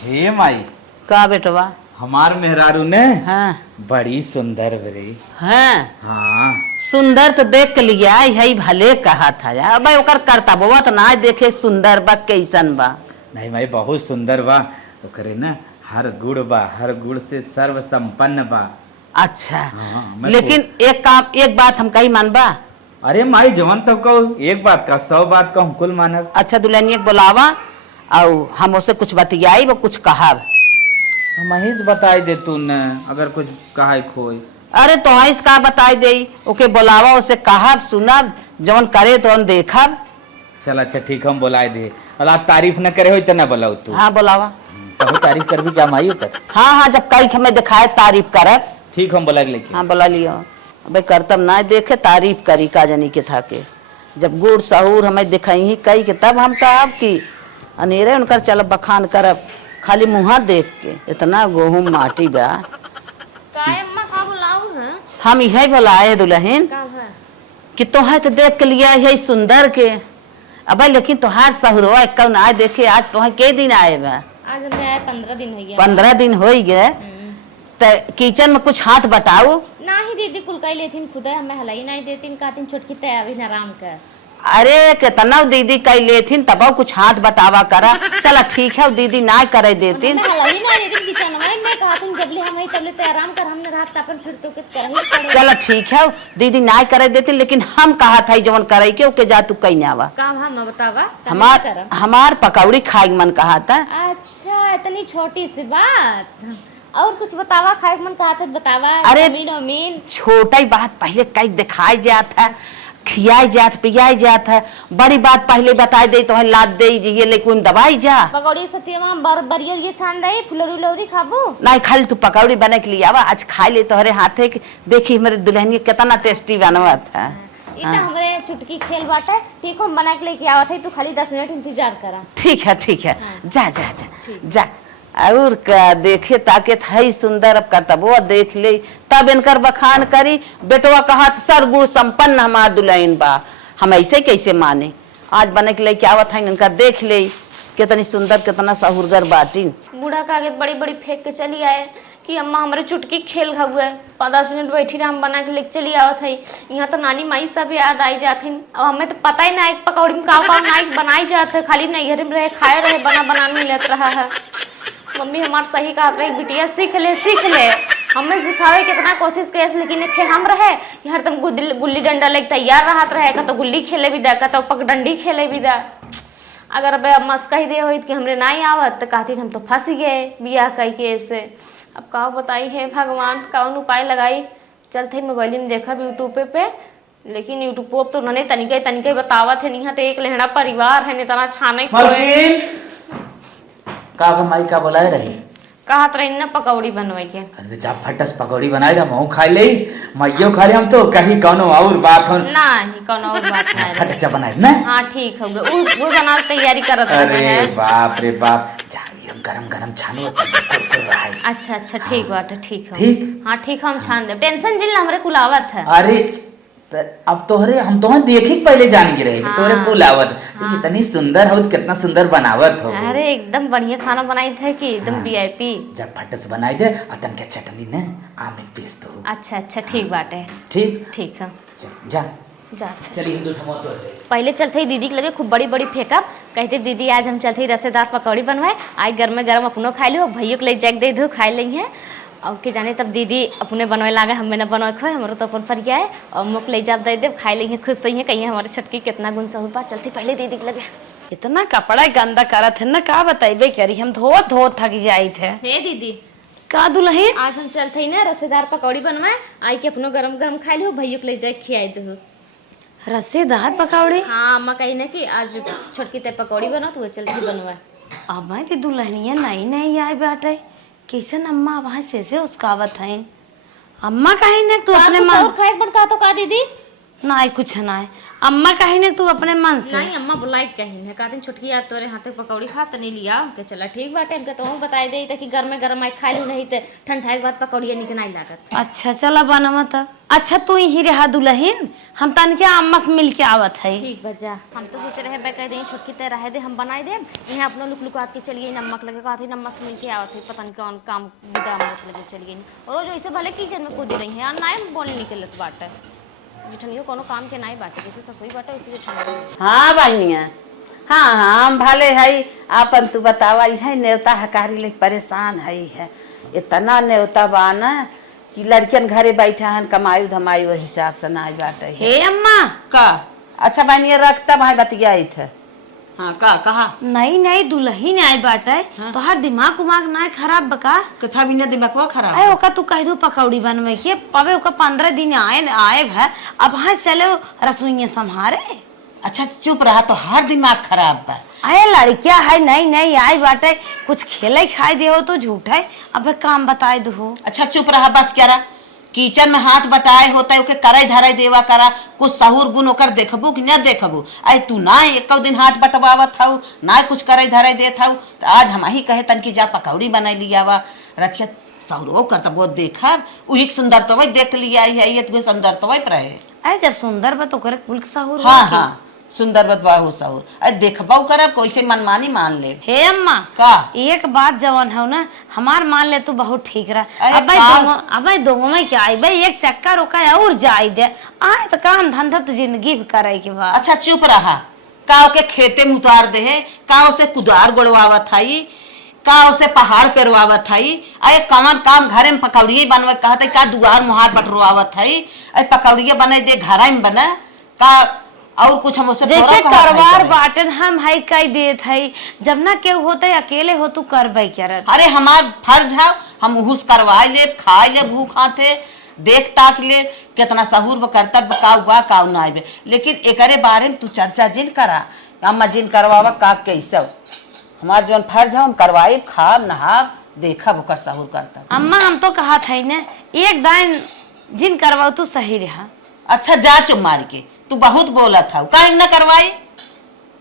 हे माई, का बेटवा? हमार मेहरारू ने हाँ बड़ी सुंदर बरे। हाँ हाँ सुंदर तो देख के लिया है भले कहा था यार भाई ओकर करता बउआ तो ना देखे सुंदर बा कैसन बा। नहीं माई बहुत सुंदर बा। ओकरे ना हर गुण बा, हर गुण से सर्व संपन्न बा। अच्छा हाँ, मैं लेकिन एक बात हम कही मानबा। अरे माई जवन तो कहो एक बात का 100 बात का हम कुल मानब। अच्छा दुल्हनिया के बुलावा और हम उससे कुछ बतियाई वो कुछ कहा। महेश बताई दे तू न अगर कुछ कहा खोई। अरे तो का बताई दे ओके बुलावा उसे कहा सुनब जवन करे तो हम देखब। चल अच्छा ठीक हम बुलाए दे और आप तारीफ न करे हो तो न बुलाओ तू। हाँ बुलावा। कहो तारीफ कर भी क्या माई कर। हाँ हाँ जब कई हमें दिखाए तारीफ करब। ठीक हम बुला लेके। हाँ बुला लियो भाई करतब ना देखे तारीफ करी का जनी के था के जब गुड़ सहूर हमें दिखाई ही कई के तब हम कहब की अनेरे उनकर चल बखान करब खाली मुँह देख के इतना गोहूं माटी बा। हम यही बुलाए दुल्हन कि तोहे तो देख के लिया है सुंदर के अब लेकिन तोहार सहुरो कौन आए देखे आज तोहे के दिन आए बा? आज हमें आए 15 दिन हो गया। 15 दिन हो गए तो किचन में कुछ हाथ बटाऊ ना ही दीदी कुल कई लेथिन खुदा हमें हलाई नहीं देतीन कातिन छोटकी तैयारी आराम कर। अरे कितना दीदी कई लेथिन तब कुछ हाथ बटावा करा। चला ठीक है दीदी ना करे देतीन हलाई नहीं देतीन किचन में मैं कहतूं जबले हम तबले ते आराम कर हमने रात अपन फिर तो के करही पड़े। चला ठीक है दीदी ना करे देती लेकिन हम कहा था जवन करे के ओके जा तू कहीं ना आवा। काम हम बतावा हमार पकौड़ी खाए मन कहा था। अच्छा इतनी छोटी सी बात और कुछ बतावा खाए मन कहा था बतावा। अरे मीन छोटा ही बात पहले कई दिखाई जाता है खियाई जात पियाई जात है बड़ी बात पहले बता दे तो लाद दे ये लेकिन दवाई जा पकौड़ी सतिया बरियर ये छान रही फुलौरी उलौरी खाबू नहीं खाली तू पकौड़ी बने के लिए आवा आज खा ले तोहरे हाथे देखी मेरे दुल्हन कितना टेस्टी बनवा था। इतना हमरे चुटकी खेल बाटे ठीक हम बना के लेके आवत है तू खाली 10 मिनट इंतजार करा। ठीक है जा जा जा जा और का देखे ताके थई सुंदर अब करता वो देख ले तब इनकर बखान करी बेटवा कहा सरगुण संपन्न हमार दुल्हन बा हम ऐसे कैसे माने आज बने के लेके आवत है इनका देख ले कितनी सुंदर कितना सहुरगर बाटी। बूढ़ा का आगे बड़ी बड़ी फेंक के चली आए कि अम्मा हमारे चुटकी खेल हुए 5-10 मिनट बैठी रहे हम बना के लेके चली आवत है। यहाँ तो नानी माई सब याद आई जाती अब हमें तो पता ही ना पकौड़ी में का नाई बनाई जात है खाली नैहरे में रहे खाए रहे बना मिलत रहा है। मम्मी हमार सही कहा रही बिटिया सीख ले हमें सिखावे कितना कोशिश करे लेकिन खे हम रहे हर तुम गुल्ली डंडा लेके तैयार रहत रहे का तो गुल्ली खेले भी दा का तो पगडंडी खेले भी दा। अगर अब मस्का ही दे होई कि हमरे नहीं आवत तो कहती हम तो फंस गए बियाह कई के ऐसे। अब का बताई है भगवान कौन उपाय लगाई चलते मोबाइल में देखा यूट्यूब पे लेकिन यूट्यूब तो उन्होंने तनिके बतावत है नहीं तो एक लेहड़ा परिवार है इतना छाने का माई का बुलाए रही कहत रही ना पकौड़ी बनवाई के। अरे जा फटस पकौड़ी बनाई दा मऊ खाई ले मैयो खा ले हम तो कहीं कोनो और बात हो नहीं कोनो और बात नहीं फटस बनाई ना। हां ठीक हो गया वो बना तैयारी करत रहे अरे बाप रे बाप जा गरम गरम छानो कुरकुर रहा है। अच्छा ठीक बात है ठीक है ठीक हां ठीक हम छान दे टेंशन जिल हमरे कुलावत है। अरे अब तोहरे हम तोहर देखी पहले जान के रहे तोहरे कुलावत जो कितनी सुंदर हो कितना सुंदर बनावत हो। अरे एकदम बढ़िया खाना बनाई थे कि एकदम वीआईपी जब फटस बनाई दे अतन के चटनी ने आम में पीस दो। अच्छा ठीक बात है ठीक है चल जा चली हिंदू ठमो तो पहले चलते ही दीदी के लगे खूब बड़ी बड़ी फेंकअप कहते दीदी आज हम चलते ही रसेदार पकौड़ी बनवाए आज गरम अपनों खाई लो भैया को ले जग दे दो खाई ली है और के जाने तब दीदी अपने बनवे लागे हमें न बनवे खोए हमारे तो अपन पर गया है और मुख ले जाब दे दे खाई लेंगे खुश सही है कहीं हमारे छटकी कितना गुण सहूर पा चलते पहले दीदी के लगे इतना कपड़ा गंदा करत है ना का बताइबे करी हम धो थक जाई थे। हे दीदी का दुल्हन आज हम चलते ही ना रसेदार पकौड़ी बनवाए आई के अपनो गरम खाई लो भैया को ले जाए खियाई दो रसेदार पकौड़ी। हाँ अम्मा कही ना कि आज छोटकी ते पकौड़ी बना तो चलती बनवाए अब मैं दुल्हनिया नहीं आई बाटे कैसन अम्मा वहाँ से उसकावत है अम्मा कहीं ना तू अपने माँ खाए बन का तो का दीदी नहीं कुछ नहीं। अम्मा कही ने तू अपने मन से नहीं अम्मा बुलाई कहीं है कहते छोटकी यार तोरे हाथे पकौड़ी खा तो नहीं लिया के चला ठीक बाटे हमके तो बताई दे कि घर में गरम आई खा लू नहीं ते ठंडा के बाद पकौड़ी निक नहीं लागत। अच्छा चला बनवा तब। अच्छा तू ही रहा दुल्हन, हम तन के अम्मा से मिल के आवत है। ठीक बजा हम तो सोच रहे हैं कह दे छोटकी ते रहे दे हम बनाई दे यहाँ अपना लुक लुकात के चलिए नमक लगे कहते नमक से मिल के आवत है पता नहीं कौन काम बिदा लगे चलिए और रोज ऐसे भले किचन में कूद रही है ना बोल निकलत बाटे जिठनियो कोनो काम के नहीं बाटे जैसे ससुई बाटे वैसे जिठनियो। हाँ बहनिया हाँ हाँ हम भले है आपन तू बतावा है नेवता हकारी ले परेशान है इतना नेवता बाना कि लड़कियन घरे बैठा हन कमाई धमाई वो हिसाब से ना बाटे हे अम्मा का। अच्छा बहनिया रखता भाई बतियाई थे। हाँ का कहा नहीं नहीं दुल्हन आई बाटे तो हर दिमाग उमाग ना खराब बका कथा बिना दिमाग खराब अरे ओका तू कह दू पकौड़ी बनवे के पवे ओका 15 दिन आए है अब हाँ चले रसोई संभारे। अच्छा चुप रहा तो हर दिमाग खराब बा। अरे लड़किया है नहीं नहीं आई बाटे कुछ खेले खाए दे हो तो झूठ है अब काम बताए दो। अच्छा चुप रहा बस क्या रहा किचन में हाथ बटाए होता है ओके करे धराई देवा करा कुछ सहूर गुण ओकर देखबू कि न देखबू। अरे तू ना एक दिन हाथ बटवावत थाऊ ना कुछ करे धराई दे थाऊ तो आज हम ही कहे तन की जा पकौड़ी बनाई लिया वा रचिया सौरो कर तो बहुत देखा वही सुंदर तो वही देख लिया है ये तुम्हें सुंदर तो वही रहे। अरे जब सुंदर बा तो करे कुल सहूर हाँ हाँ सुंदर बतवा हो सहूर अरे देखबाऊ करब कैसे मनमानी मान ले। हे अम्मा का एक बात जवन है ना हमार मान ले तू बहुत ठीक रहा अब दोनों में क्या आई भाई एक चक्का रोका और जाई दे आए तो काम धंधा तो जिंदगी भी करे के बाद। अच्छा चुप रहा का के खेते में उतार दे है का उसे कुदार गोड़वावत थाई का उसे पहाड़ पेरवावत थाई अरे कमन काम घरे में पकौड़िये बनवे कहते का दुआर मुहार बटरवावत थाई अरे पकौड़िये बने दे घर में बने का और कुछ हम उसे जैसे करवार बाटन हम है कई देत है जब ना केहू होते अकेले हो तू करबे करत। अरे हमार फर्ज है हम उहुस करवाए ले खाए ले भूखा थे देख ताक ले कितना सहूर कर्तव्य का हुआ का ना लेकिन एकरे बारे में तू चर्चा जिन करा अम्मा जिन करवावा का कैसे हमार जौन फर्ज है हम करवाए खाब नहाब देखा ओकर सहूर करता। अम्मा हम तो कहा था ना एक दान जिन करवाओ तू सही रहा। अच्छा जा चुप मार के तू बहुत बोला था काहे न करवाई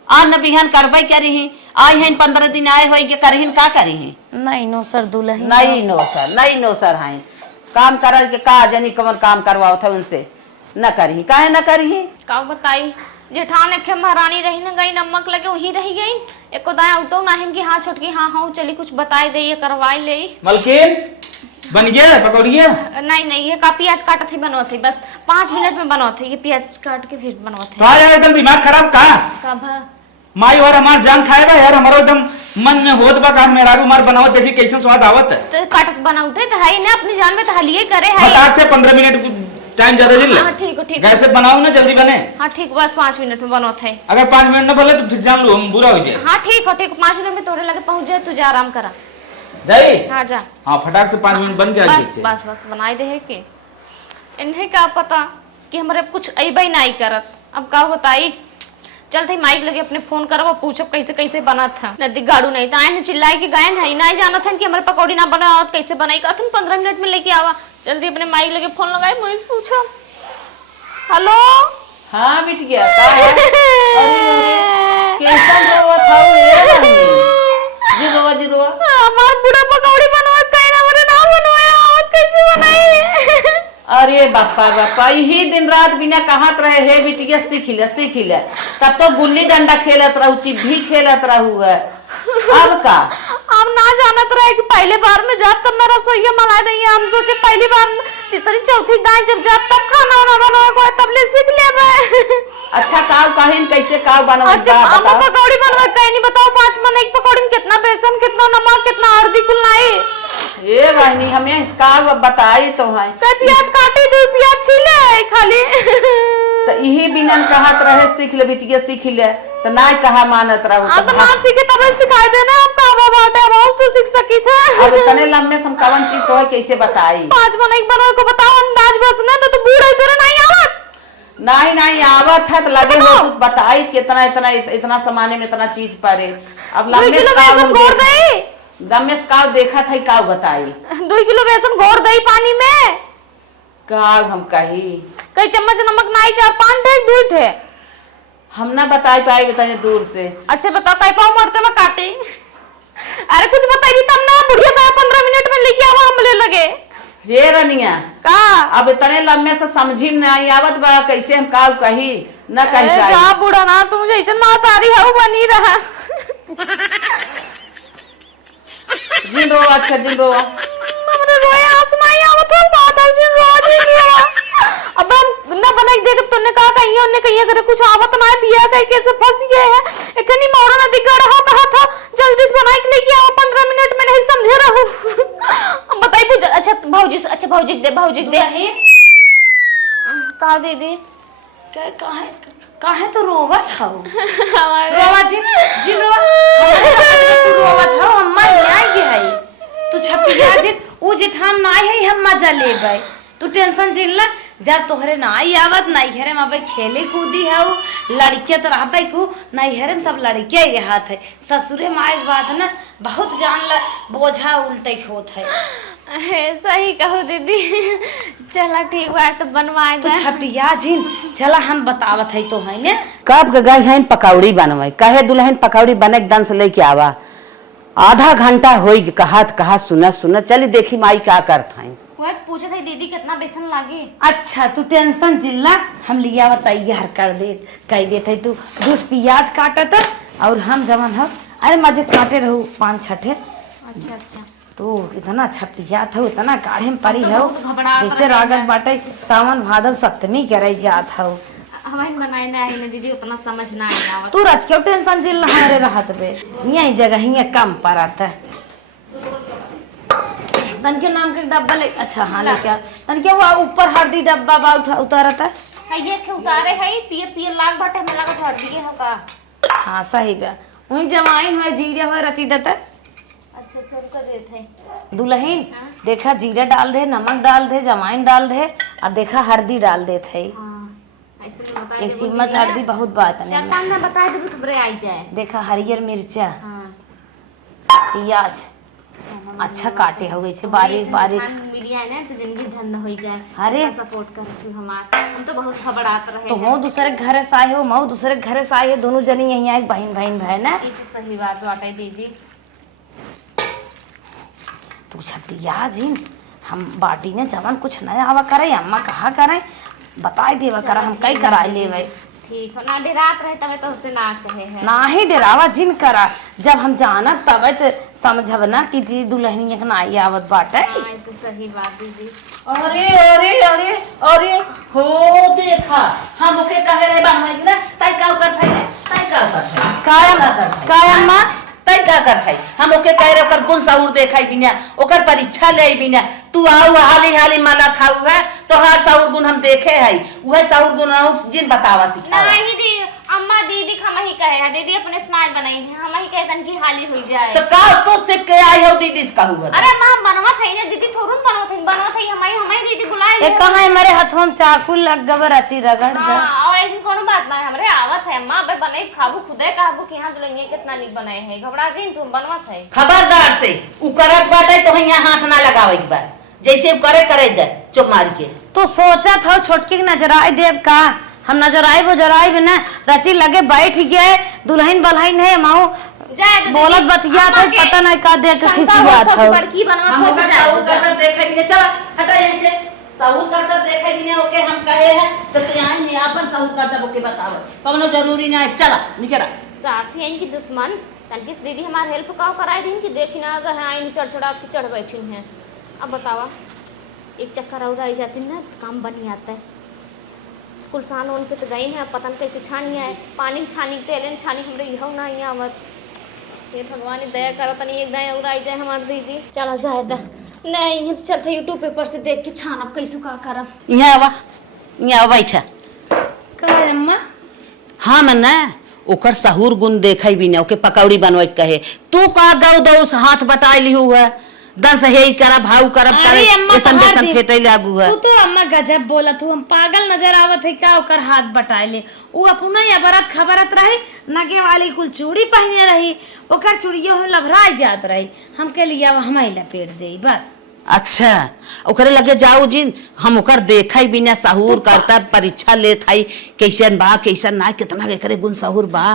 आ न बिहान करवाई क्या रही आई हैं 15 दिन आए होई के करहिन का करही नहीं नो सर दुल्हन नहीं नो सर हाई काम करल के का जनी कमर काम करवाओ था उनसे न करही काहे न करही का बताई जेठान एक महारानी रही न गई नमक लगे वही रही गई एको दाया उतो नाहिन की हाँ छोटकी हाँ हाँ चली कुछ बताई दे ये करवाई ले मलकिन बन गया पकौड़िया। नहीं नहीं ये का प्याज काटत ही बनवत है बस 5 मिनट में बनवत है ये प्याज काट के फिर बनवत है। कहा यार एकदम दिमाग खराब कब माई और हमार जान खाएगा यार हमारा एकदम मन में होत बा कार मेरारू मार बनावत देखी कैसे स्वाद आवत है तो काटत बनाउते तो है ना अपनी जान में तो हलिए करे है फटाक से 15 मिनट टाइम ज्यादा ले ले। हां ठीक है ठीक है कैसे बनाओ ना जल्दी बने। हां ठीक बस 5 मिनट में बनवत है अगर 5 मिनट न बोले तो फिर जान लो हम बुरा हो जाए। हां ठीक है 5 मिनट में तोरे लगे पहुंच जाए तू जा आराम करा जाई हां जा हां फटाक से 5 मिनट बन गया बस बनाई दे है के इन्हें क्या पता कि हमारे कुछ अइबे नहीं करत अब का बताई चलते माइक लगे अपने फोन करब पूछब कैसे कैसे बना था नदी गाड़ू नहीं था आए चिल्लाए कि गाय नहीं नहीं जाना था कि हमारे पकौड़ी ना बना और कैसे बनाई का तुम 15 मिनट में लेके आवा जल्दी अपने माइक लगे फोन लगाए मुझे पूछो हेलो हाँ बिट गया का है अरे कैसा रोवा था ये जी रोवा हमार पूरा पकौड़ी बनवा कहीं ना मरे ना बनवाया और कैसे बनाई अरे बापा यही दिन रात बिना कहत रहे हे बिटिया सीख ले तब तो गुल्ली डंडा खेलत रहू चिट्ठी खेलत रहू है अब का हम ना जानत रहे कि पहले बार में जात तब मेरा सोइया मला नहीं है हम सोचे पहली बार तीसरी चौथी दाई जब जात तब खाना वाना बनावे को तब ले सीख लेबे। अच्छा काव काहिन कैसे काव बनवा अच्छा हम पकौड़ी बनवा कहीं नहीं बताओ 5 मन एक पकौड़ी में कितना बेसन कितना नमक कितना हल्दी कुल लाई ए बहनी हमें इसका बताई तो है प्याज काटे दो प्याज छीले खाली तो यही बिना कहत रहे सीख ले बिटिया सीख ले तो ना कहा मानत रहो अब ना सीखे तब सिखाई देना अब का बाटे अब तो सीख सकी थे अब इतने लंबे सम कवन चीज तो है कैसे बताई 5 मन एक बनवा को बताओ अंदाज बस ना तो बूढ़ा तोरे नहीं आवत नहीं आवत है तो लगे हो बताई कितना इतना इतना सामान में इतना चीज पड़े अब लंबे गमेश का देखा था का बताई 2 किलो बेसन घोर दही पानी में का हम कही कई चम्मच नमक नाई 4-5 ठे 2 ठे। हम ना बता पाएंगे तने दूर से। अच्छा बताओ कई पाव मरचा में काटे। अरे कुछ बताइए तब ना, बुढ़िया का 15 मिनट में लेके आवा हम ले लगे। ये रनिया का अब इतने लम्बे से समझी नहीं आवत बा, कैसे हम का कही ना कही अरे जा बूढ़ा ना, तुम जैसे मातारी है बनी रहा। जिन रो अच्छा जिन रो हमरे रोए आंसू नहीं आवत हो, बात है जिन रो जी लिया। अब हम ना बनाई देख तूने कहा कहीं उन्होंने कहीं अगर कुछ आवत ना है बिया कहीं कैसे फंस गए हैं। इतनी मोरा ना दिखा रहा कहा था जल्दी से बनाई के लेके आओ, 15 मिनट में नहीं समझे रहूं। अब बताइए पूजा। अच्छा भौजी भौजी दे का दे दे काहे तो रोवत हो हमारे रोवा जिन रोवा तू रोवत हो, अम्मा आई है तू छपिया जिन उ जेठान नाई है हम मजा लेबै, तू टेंशन जिन ला। जब तोहरे नाई आवत नहीं हरे में खेले कूदी है लड़के तो रहबे को नहीं हरे में सब लड़के ही रहत है। ससुरे माए के बाद ना बहुत जान ला बोझा उल्टे होत है। सही कहो दीदी। चला ठीक बात तो बनवाए तू छपिया जिन चला हम बतावत है तो है ने कब के गई हैं पकौड़ी बनवाई, कहे दुल्हन पकौड़ी बने के दन से लेके आवा। आधा घंटा होई कहा सुना चली देखी माई क्या करत हैं। पूछे थे दीदी कितना बेसन लागे। अच्छा तू टेंशन जिल्ला हम लिया तैयार कर दे कह देते तू दूध प्याज काटत और हम जवन हो अरे मजे काटे रहू 5-6 अच्छा तो इतना छपिया था इतना गाढ़े में पड़ी हो घबराहट जैसे रागत बाटे सावन भादव सप्तमी करे जात हो। हमें बनाए ना है दीदी उतना समझ ना आया। तू रच क्यों टेंशन जिल्ला हमारे रहत बे यही जगह ही कम पड़त है। तन के नाम के डब्बा ले अच्छा हाँ लेके तन के वो ऊपर हल्दी डब्बा बा उतारता है ये के उतारे है पिए लाग बाटे में लागत हल्दी है का। हाँ सही बा वही जमाइन है जीरा है रची देता। अच्छा रुका देते हैं दुल्हन देखा जीरा डाल दे नमक डाल दे जमाइन डाल दे अब देखा हल्दी डाल देते है। ऐसे तो बता 1 चम्मच हल्दी बहुत बात है। 4-5 ना बता दे तो बड़े आई जाए। देखा हरियर मिर्चा हां प्याज अच्छा काटे हो वैसे बारीक मिली है ना तो जिंदगी धन हो जाए। अरे सपोर्ट कर तू हमार हम तो बहुत खबड़ात रहे तो हो दूसरे घर से आए हो मऊ दूसरे घर से आए हो दोनों जनी यहीं आए बहन भाई ना। ये तो सही बात बाटे दीदी। तू छटिया जिन हम बाटी ने जवन कुछ नया आवा करे अम्मा कहा करे बताई देवा करा हम कई कराई लेवे। ठीक हो ना डरात रहे तबे तो उससे ना कहे है ना ही डरावा जिन करा जब हम जाना तबे तो समझब ना कि जी दुल्हनी एक नाई आवत बाटे। हां ये तो सही बात दीदी। अरे अरे अरे अरे हो देखा हम ओके कहे रे बनवाई ना तई का कर थाई तई का कर थाई कायम मां तई का कर थाई हम ओके कह रे ओकर गुण साउर देखाई बिना ओकर परीक्षा ले बिना तू आऊ हाली माला थाऊ है तो हर साउर गुण हम देखे है वह साउर गुण जिन बतावा सिखावा। नहीं दी अम्मा दीदी हम ही कहे है दीदी अपने स्नाय बनाई है हम ही कहतन की हाली हो जाए तो का तो से के आई हो दीदी इसका हुआ। अरे मां बनवत है ना दीदी थोड़न बनवत है हमारी दीदी बुलाए ए कहां हमारे हाथों में चाकू लग गबर अच्छी रगड़ दे। हां और ऐसी कोनो बात ना हमरे आवत है मां बे बनाई खाबू खुदे कहबू कि हां दुल्हन कितना नी बनाए है घबरा जिन तुम बनवत है। खबरदार से उ करत बाटे तो यहाँ हाथ ना लगावे के बात जैसे करे दे चुप मार के। तो सोचा था छोटकी नजर आए देव का हम नजर आए वो जराए बिना रची लगे बैठ गए दुल्हन बल्हन है माऊ बोलत बतिया तो पता नहीं का देख के खिसियात हो बड़की बनवत हो हम साउर करता देखे बिना चल हटा यहीं से साउर करता देखे बिना ओके हम कहे हैं तो यहां नहीं अपन साउर करता ओके बताओ कौनो जरूरी ना है चला निकरा सासी यहीं की दुश्मन तनकिस दीदी हमार हेल्प का कराए दिन कि देखी ना अगर आई चढ़ के चढ़ बैठी हैं। अब बतावा एक चक्कर और आई जाती ना काम बन आता है स्कूल सान पे तो गई है पता नहीं कैसे छानी है पानी छानी तेल छानी हमरे यह ना ही आवत ये भगवान दया करो तनी एक दाएं और आई जाए हमार दीदी चला जाए दा नहीं ये तो चलते यूट्यूब पेपर से देख के छानब कैसे का करब। यहाँ आवा बैठा का अम्मा हाँ मन ना ओकर सहूर गुण देखई बिना ओके पकौड़ी बनवाई कहे तू का दौ दौ हाथ बताई लिहू है दस हे करब हाउ करब करे ऐसन जैसन फेटै लागू है। तू तो अम्मा गजब बोलत हूं हम पागल नजर आवत है का ओकर हाथ बटाए ले उ अपना या बरत खबरत रही नगे वाली कुल चूड़ी पहने रही ओकर चूड़ियों हम लभराई जात रही हम के लिए हम ही लपेट दे बस। अच्छा ओकरे लगे जाऊ जी हम ओकर देखा ही बिना सहूर करता परीक्षा लेत हई कैसन बा कैसन ना कितना एकरे गुण सहूर बा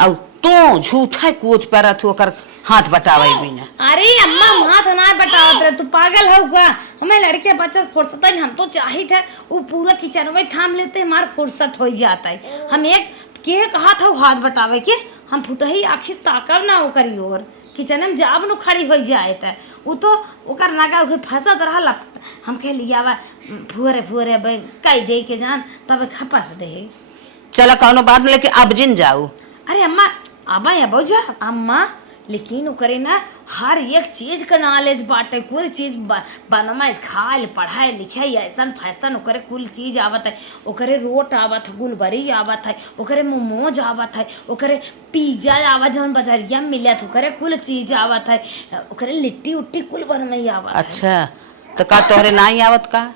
और तो झूठा कूच परत ओकर हाथ बटावे बिना। अरे अम्मा हाथ ना बटावत रहे, तू पागल हो क्या? हमें लड़के बच्चा फुर्सत है, हम तो चाहे थे वो पूरा किचन में थाम लेते, हमारा फुर्सत हो जाता है। हम एक के कहा था हाथ बटावे के, हम फुटही आखिर ताकब ना करी और किचन में जाब न खड़ी हो जाए ता वो तो ओकर नागा उके फंसत रहल। हम कह लिया बा फुअरे फुअरे बे कई दे के जान तब खपस दे। चला कौनो बात लेके अब जिन जाऊ। अरे अम्मा आबा या जा अम्मा, लेकिन ओकरे ना हर एक चीज का नॉलेज बाटे, कोई चीज बनवाए खाए पढ़ाई लिखाई ऐसा फैशन ओकरे कुल चीज आवत है। ओकरे रोट आवत है, गुलबरी आवत है, ओकरे मोमोज आवत है, ओकरे पिज्जा आवत जौन बाजारिया में मिलत, ओकरे कुल चीज आवत है, ओकरे लिट्टी उट्टी कुल बनवाई आवत। अच्छा तो का तोहरे नहीं आवत का?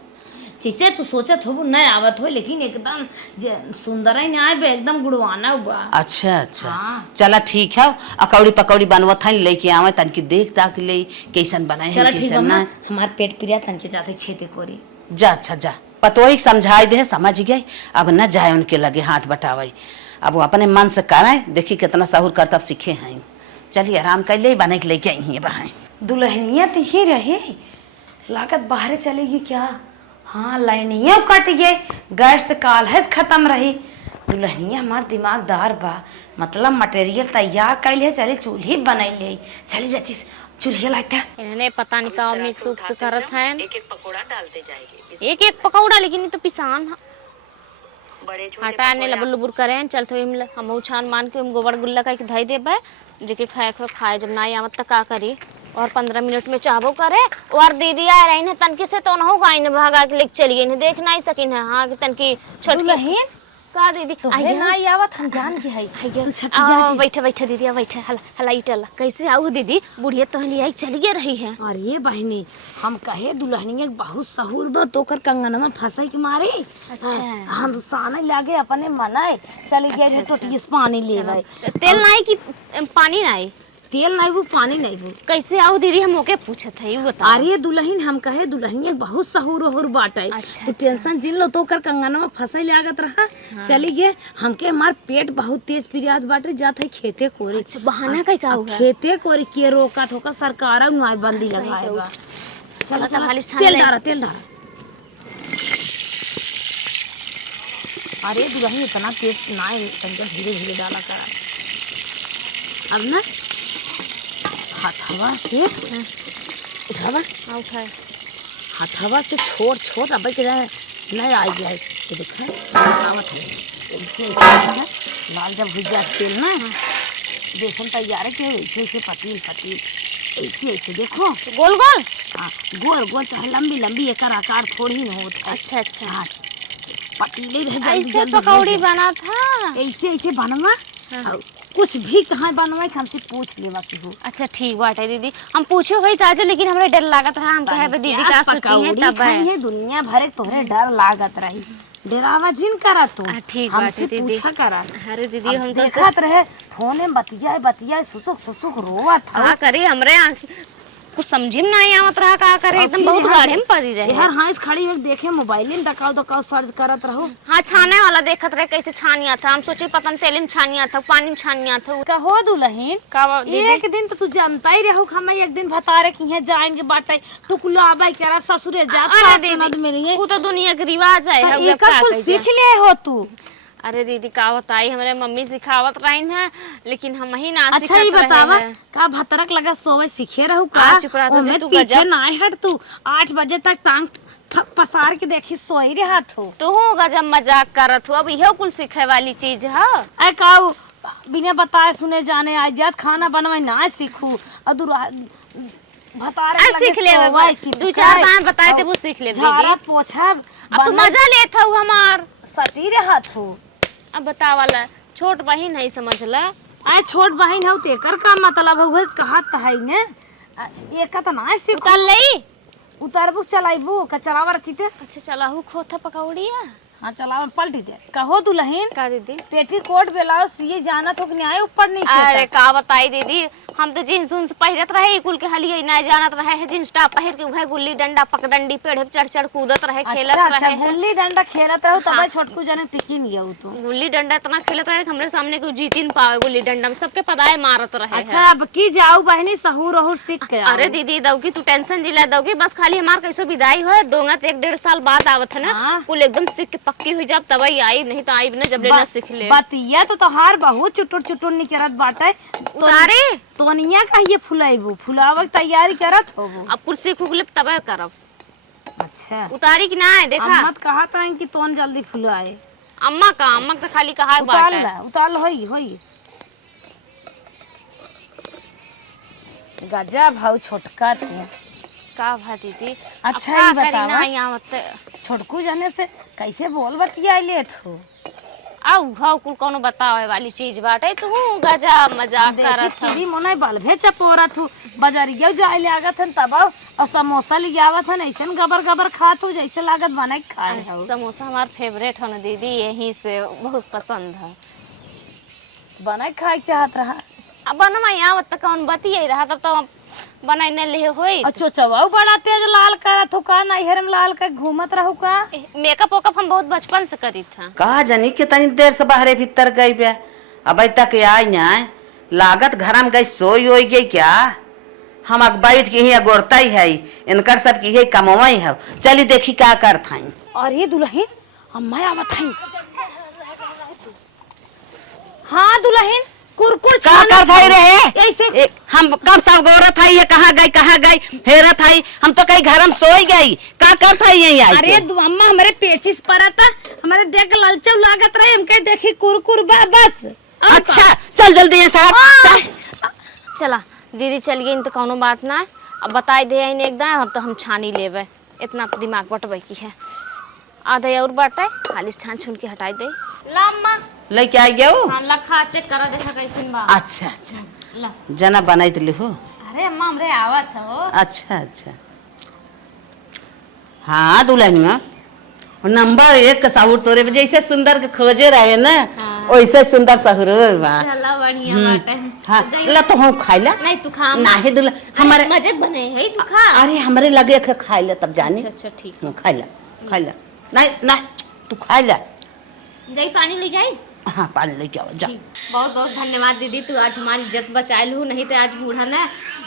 जैसे तू सोचत हो न आवत हो, लेकिन एकदम सुंदर ही ना एकदम गुड़वाना हुआ। अच्छा अच्छा हाँ। चला ठीक है, अकौड़ी पकौड़ी बनवत है लेके आवे तनकी देख ताक ले कैसन बनाए चला हैं ठीक कैसन ना। हमार पेट पिरिया तनके जाते खेती कोरी। जा अच्छा जा पतोही समझाई दे समझ गए, अब न जाए उनके लगे हाथ बटावे, अब वो अपने मन से कराए देखी कितना सहूर करतब सीखे हैं। चलिए आराम कर ले बने के लेके आई है बहाए। दुल्हनिया तो ही रहे लागत बाहर चलेगी क्या? हाँ लाइनिया कट गए, गैस तो काल है खत्म रही। दुल्हनिया हमार दिमागदार बा, मतलब मटेरियल तैयार कर ले, चले चूल्ही बनाई ले, चली रची चूल्ही लाता। इन्हें पता नहीं का मिक्स उक्स करत है। एक एक पकौड़ा डालते जाएंगे। एक एक पकौड़ा, लेकिन ये तो पिसान हटाने लबुर लबुर करें चल तो हम छान मान के गोबर गुल्ला का धई देबे जेके खाए जब ना आवत तक का करी। और 15 मिनट में चाहबो करे और दीदी आ रही है तनकी से तो न होगा इन भागा के लेके चली गई देख नहीं सकिन है। हाँ तनकी छोट दुल्हन का दीदी अरे ना आवत हम जान के है तू छपी आ बैठे बैठे दीदी बैठे हला इटल कैसे आऊ दीदी बुढ़िया तो लिया चली गई रही है। अरे बहनी हम कहे दुल्हनिया बहुत सहूर बा तोकर कंगन में फंसे के मारे। अच्छा हम साने लागे अपने मनाए चले गए टोटी से पानी लेवे। तेल नहीं कि पानी नहीं? तेल नहीं वो पानी नहीं वो। कैसे आओ दीदी हम ओके पूछत है बता। अरे दुल्हन हम कहे दुल्हनिया बहुत सहूर होर बाटे। अच्छा, तो टेंशन जिन लो तो कर कंगन में फंसे लागत रहा। हाँ। चली गए हमके हमार पेट बहुत तेज पिरियात बाटे जात है खेते कोरे। अच्छा बहाना कई का हुआ? खेते कोरे के रोका थोका सरकार नारबंदी लगाएगा। चलो तेल डारा तेल डारा। अरे दुल्हन इतना तेज ना धीरे धीरे डाला करा। अब ना हथवा से उठावा उठाए हथवा से छोड़ छोड़ अब के नहीं आ गया है तो देखा आवत है ऐसे ऐसे लाल जब भुज जाए तेल ना बेसन तैयार है ऐसे ऐसे पतील पतील ऐसे ऐसे देखो गोल गोल। हाँ गोल गोल चाहे लंबी लंबी एक आकार थोड़ी न होता। अच्छा अच्छा हाँ पतीले रह ऐसे पकौड़ी बना था। ऐसे ऐसे बनवा। हाँ। कुछ भी कहाँ बनवाई हमसे पूछ लेवा की हो। अच्छा ठीक बात है दीदी हम पूछे हुई ताजो लेकिन हमरे डर लागत रहा हम कहे दीदी का सोची है तब है दुनिया भरे तोहरे डर लागत रही डरावा जिन करा तू ठीक बात हमसे है दीदी। पूछा करा। अरे दीदी हम तो देखत रहे फोन में बतिया सुसुक सुसुक रोवा था। हाँ करे हमरे आँख कुछ समझे में नहीं आवत रहा का करे एकदम बहुत गाढ़े में पड़ी रहे। यार हाँ इस खड़ी में देखे मोबाइल में दकाव सर्च करत रहो। हाँ छाने वाला देखत रहे कैसे छानिया था हम सोचे पता नहीं तेल में छानिया था पानी में छानिया था। कहो दुल्हन का एक दिन तो तू जानता ही रहो हम एक दिन बता रहे कि जाएंगे बाटे टुकलो आबाई करा ससुरे जा सास मिलेंगे वो तो दुनिया के रिवाज है कुछ सीख ले हो तू। अरे दीदी का बताई हमारे मम्मी सिखावत रही है लेकिन हम ही ना अच्छा ही बतावा का भतरक लगा सोवे सीखे रहू का ओमे तू पीछे ना हट तू 8 बजे तक टांग पसार के देखी सोई रहा तू तो होगा जब मजाक करत हो अब इहो कुल सीखे वाली चीज है। ए काऊ बिना बताए सुने जाने आ जात खाना बनवाई ना सीखू अदुर भतारे सीख ले 2-4 बार बताए थे वो सीख ले दीदी पोछा अब तू मजा लेत हो हमार सटी रहा तू। अब बतावाला छोट बहन नहीं समझला आए छोट बहन हो तेकर का मतलब हो कहत है ने एक त ना सीख उतार लई उतारबू चलाइबू का चलावा रचिते। अच्छा चलाहू खोथा पकौड़िया हाँ चला पलटी दे। कहो दुल्हन का दीदी? पेटीकोट ब्लाउज ये जाना तो न्याय ऊपर नीचे अरे तक। का बताई दीदी, हम तो जींस उन्स पहिरत रहे कुल के हलिये ना जानत रहे है जींस टॉप पहिर के उहे गुल्ली डंडा पकडंडी पेड़ पे चढ़ चढ़ कूदत रहे खेलत अच्छा अच्छा रहे है। गुल्ली डंडा खेलत रहो तब हाँ। छोटकू जाने टिकी नहीं गया तो। गुल्ली डंडा इतना खेलत रहे कि हमरे सामने कोई जीत ही न पावे गुल्ली डंडा में सबके पदाए मारत रहे अच्छा है। अब की जाऊ बहनी सहूर रहूर सीख के आओ। अरे दीदी दौगी तू टेंशन जिला दौगी, बस खाली हमार कैसो विदाई हो दोंगा तो 1-1.5 साल बाद आवत है ना हाँ। कुल एकदम सीख के पक्की हुई जब तबई आई, नहीं तो आई भी ना जब लेना सीख ले। बतिया तो तोहार बहुत चुटुर चुटुर निकरत बाटे। उतारे तोनिया कहिए फुलाइबू फुलावक तैयारी करत होबू। अब कुल सीख उगले तबे करब। अच्छा उतारी कि ना है देखा अम्मा कहा था कि तोन जल्दी फुलाए। अम्मा का अम्मा तो खाली कहा उतार बात ला उतार लो होई होई। गजा भाव छोटका तू। का भा दीदी अच्छा अब का ही करी बतावा। ना यहाँ मत छोटकू जाने से कैसे बोल बतिया लेत हो। आउ भाव कुल कोनो बतावे वाली चीज बाटे तू गजा मजाक करत हो। देखी मोने बलभे चपोरत हो बाजारिया जाए ले आगत हन तब और समोसा ले आवत हन ऐसन गबर गबर खात हो जैसे लागत बना के खाए हो। समोसा हमार फेवरेट है ना दीदी, यही से बहुत पसंद है। बना के खाए चाहत रहा। अब बनवा यहाँ मत कौन बतिये रहा तब तो बनाई न ले होई। और चोचवाऊ बड़ा तेज लाल करत हो का नैहर में लाल के घूमत रहू का। मेकअप वेकअप हम बहुत बचपन से करी था। कहा जानी कितनी देर से बाहरे भीतर गई बे, अब तक आई ना लागत घर में गई सोई हो गई क्या। हम बैठ के ही गोरता ही है इनकर सब की कमवा ही है। चली देखी क्या करत हई। और ये दुल्हन अम्मा आवत हई। हाँ दुल्हन कुरकुर का कर थाई रहे ऐसे हम कब सब गौरत है कहाँ गई फेरत है। हम तो कहीं घर में सोई गई का कर थाई यही आई। अरे अम्मा हमारे पेचिस पड़ा था हमारे देख ललचौ लागत रहे हमके देखी कुरकुर बस। अच्छा चल जल्दी है साहब। चला दीदी चल गई तो कोनो बात ना है। अब बताई दे एकदम अब तो हम छानी लेवे इतना दिमाग बटबै की है। आधा और बाटे खाली छान छुन के हटाई दे लाम्मा लेके आई गयो। हां लखा चेक करा देखा कैसन बा। अच्छा अच्छा ला जना बनाइत लिहो। अरे अम्मा हमरे आवत हो। अच्छा अच्छा हाँ दुल्हनिया नंबर 1 का साहुर तोरे जैसे सुंदर के खोजे रहे ना वैसे सुंदर साहुर बा। चला बढ़िया बाटे। हाँ ला तो हम खाइला नहीं तू खा नाही दुल्हा हमारे मजे बने है तू खा। अरे हमरे लगे के खाइला तब जानी। अच्छा ठीक खाइला नहीं नहीं तू खाइला। जाई पानी ले जाई। हाँ पानी लेके आओ जा। बहुत बहुत धन्यवाद दीदी, तू आज हमारी इज्जत बचाए लू, नहीं तो आज बूढ़ा ने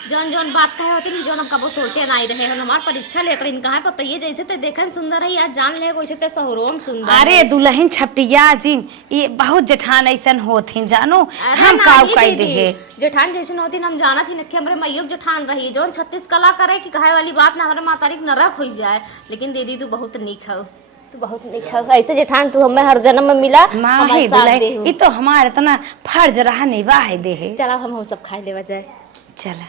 जौन जौन बात कहे होती नहीं जौन हम कबो सोचे ना ही रहे हो। हमार परीक्षा लेत रही कहाँ बताइए जैसे ते देखन सुंदर है आज जान ले वैसे ते सहुरोम सुंदर। अरे दुल्हन छपटिया जी ये बहुत जेठान ऐसन होथिन जानो हम काउ कह दे है। जेठान जैसे होती हम जाना थी नक्की हमरे मैयोग जेठान रही जौन 36 कला करे कि कहे वाली बात ना हमारे मातारी नरक हो जाए। लेकिन दीदी तू बहुत नीक हो, तू बहुत नीक हो। ऐसे जेठान तू हमें हर जन्म में मिला माही दुल्हन ये तो हमारे इतना फर्ज रहा निभा है दे है। चला हम सब खाए लेवा जाए। चला